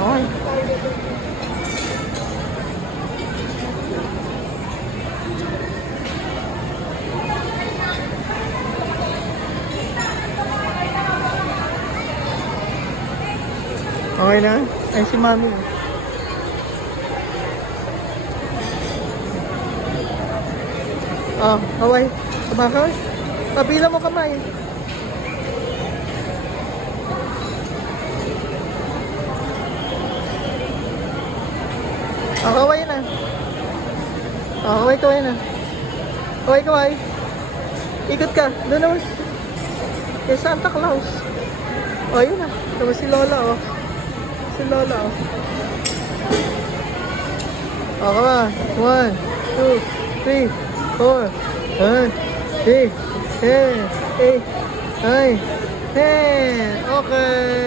Okay. Okay na? Ay, si Mami. Oh, kaway. Kumakaway. Pabila mo kamay. Oh, kaway na. Oh, kaway na. Kaway. Ikot ka. Doon naman. Kay Santa Claus. Oh, yun na. Naman si Lola, oh. Si Lola, oh. Oh, come on. 1, 2, 3, 4, 5, 6, 7, 8, 9, 10. Okay.